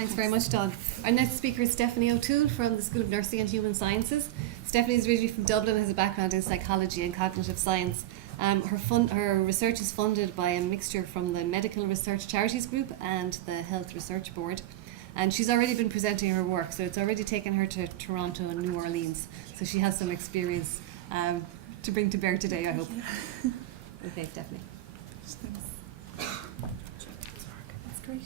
Thanks very much, Dawn. Our next speaker is Stephanie O'Toole from the School of Nursing and Human Sciences. Stephanie is originally from Dublin and has a background in psychology and cognitive science. Her research is funded by a mixture from the Medical Research Charities Group and the Health Research Board. And she's already been presenting her work, so it's already taken her to Toronto and New Orleans. So she has some experience to bring to bear today, I hope. Okay, Stephanie. That's great.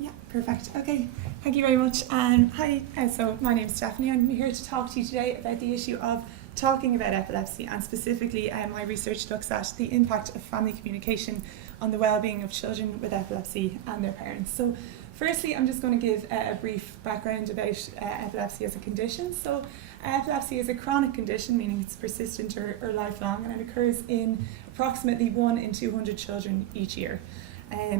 Yeah, perfect. Okay, thank you very much. Hi, so my name is Stephanie. I'm here to talk to you today about the issue of talking about epilepsy, and specifically my research looks at the impact of family communication on the well-being of children with epilepsy and their parents. So firstly, I'm just going to give a brief background about epilepsy as a condition. So epilepsy is a chronic condition, meaning it's persistent or lifelong, and it occurs in approximately 1 in 200 children each year.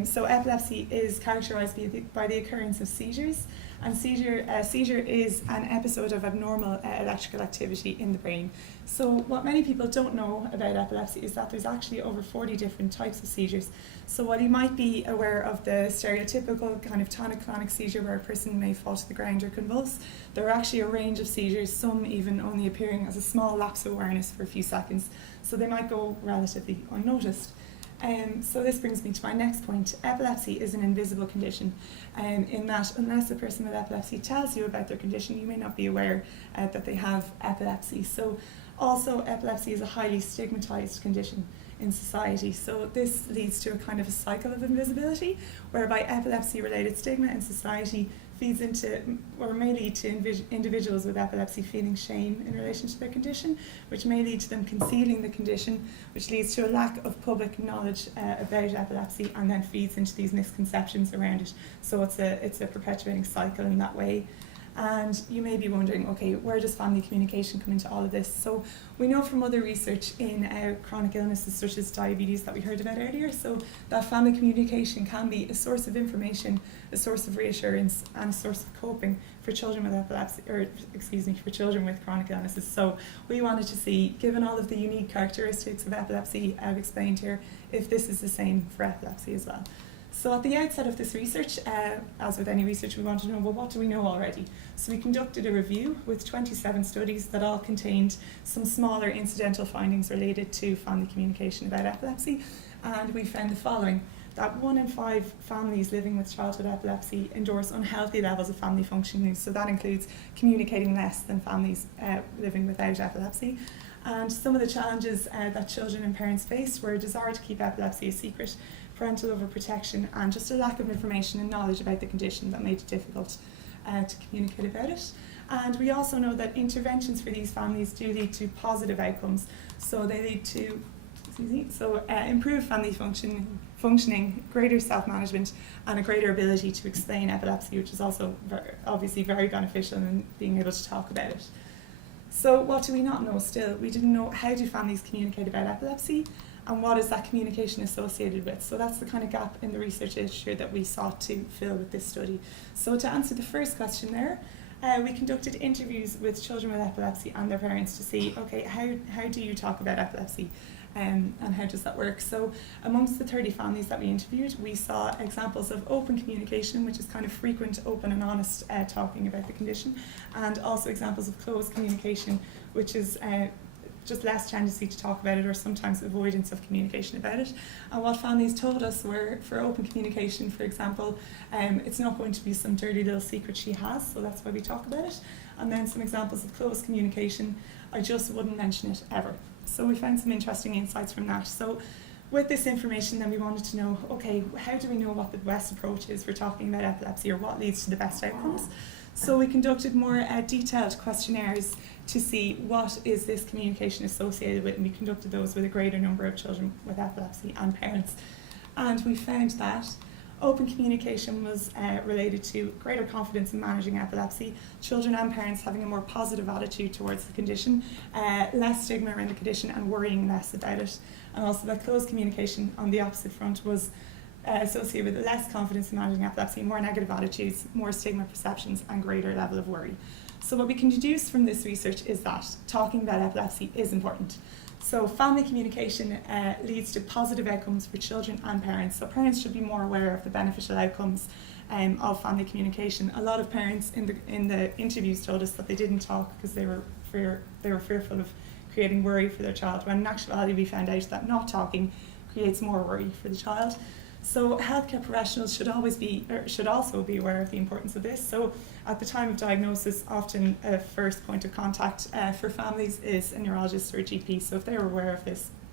So epilepsy is characterised by the occurrence of seizures, and seizure is an episode of abnormal electrical activity in the brain. So what many people don't know about epilepsy is that there's actually over 40 different types of seizures. So while you might be aware of the stereotypical kind of tonic-clonic seizure where a person may fall to the ground or convulse, there are actually a range of seizures, some even only appearing as a small lapse of awareness for a few seconds. So they might go relatively unnoticed. So this brings me to my next point. Epilepsy is an invisible condition, in that unless a person with epilepsy tells you about their condition, you may not be aware that they have epilepsy. So also epilepsy is a highly stigmatized condition in society. So this leads to a kind of a cycle of invisibility, whereby epilepsy-related stigma in society feeds into, or may lead to individuals with epilepsy feeling shame in relation to their condition, which may lead to them concealing the condition, which leads to a lack of public knowledge about epilepsy, and then feeds into these misconceptions around it. So it's a perpetuating cycle in that way. And you may be wondering, okay, where does family communication come into all of this? So we know from other research in chronic illnesses such as diabetes that we heard about earlier, so that family communication can be a source of information, a source of reassurance, and a source of coping for children with epilepsy, for children with chronic illnesses. So we wanted to see, given all of the unique characteristics of epilepsy I've explained here, if this is the same for epilepsy as well. So at the outset of this research, as with any research, we wanted to know, well, what do we know already? So we conducted a review with 27 studies that all contained some smaller incidental findings related to family communication about epilepsy. And we found the following: that 1 in 5 families living with childhood epilepsy endorse unhealthy levels of family functioning. So that includes communicating less than families living without epilepsy. And some of the challenges that children and parents faced were a desire to keep epilepsy a secret, parental overprotection, and just a lack of information and knowledge about the condition that made it difficult to communicate about it. And we also know that interventions for these families do lead to positive outcomes. So they lead to improved family functioning, greater self-management, and a greater ability to explain epilepsy, which is also obviously very beneficial in being able to talk about it. So what do we not know still? We didn't know, how do families communicate about epilepsy, and what is that communication associated with? So that's the kind of gap in the research literature that we sought to fill with this study. So to answer the first question there, we conducted interviews with children with epilepsy and their parents to see, okay, how do you talk about epilepsy? And how does that work? So amongst the 30 families that we interviewed, we saw examples of open communication, which is kind of frequent, open and honest talking about the condition, and also examples of closed communication, which is just less tendency to talk about it, or sometimes avoidance of communication about it. And what families told us were, for open communication, for example, it's not going to be some dirty little secret she has, so that's why we talk about it. And then some examples of closed communication, I just wouldn't mention it ever. So we found some interesting insights from that. So with this information, then we wanted to know, okay, how do we know what the best approach is for talking about epilepsy, or what leads to the best outcomes? So we conducted more detailed questionnaires to see what is this communication associated with, and we conducted those with a greater number of children with epilepsy and parents. And we found that open communication was related to greater confidence in managing epilepsy, children and parents having a more positive attitude towards the condition, less stigma around the condition, and worrying less about it. And also that closed communication on the opposite front was associated with less confidence in managing epilepsy, more negative attitudes, more stigma perceptions, and greater level of worry. So what we can deduce from this research is that talking about epilepsy is important. So family communication leads to positive outcomes for children and parents. So parents should be more aware of the beneficial outcomes of family communication. A lot of parents in the interviews told us that they didn't talk because they were fearful of creating worry for their child, when in actuality we found out that not talking creates more worry for the child. So healthcare professionals should also be aware of the importance of this. So at the time of diagnosis, often a first point of contact for families is a neurologist or a GP. So if they were aware of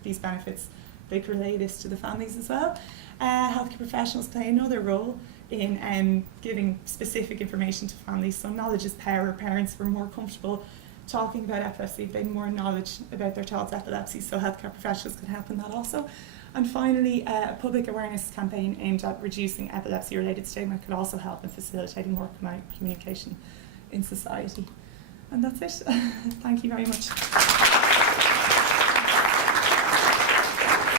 these benefits, they could relay this to the families as well. Healthcare professionals play another role in giving specific information to families. So knowledge is power. Parents were more comfortable talking about epilepsy, they had more knowledge about their child's epilepsy, so healthcare professionals could help in that also. And finally, a public awareness campaign aimed at reducing epilepsy-related stigma could also help in facilitating more communication in society. And that's it. Thank you very much.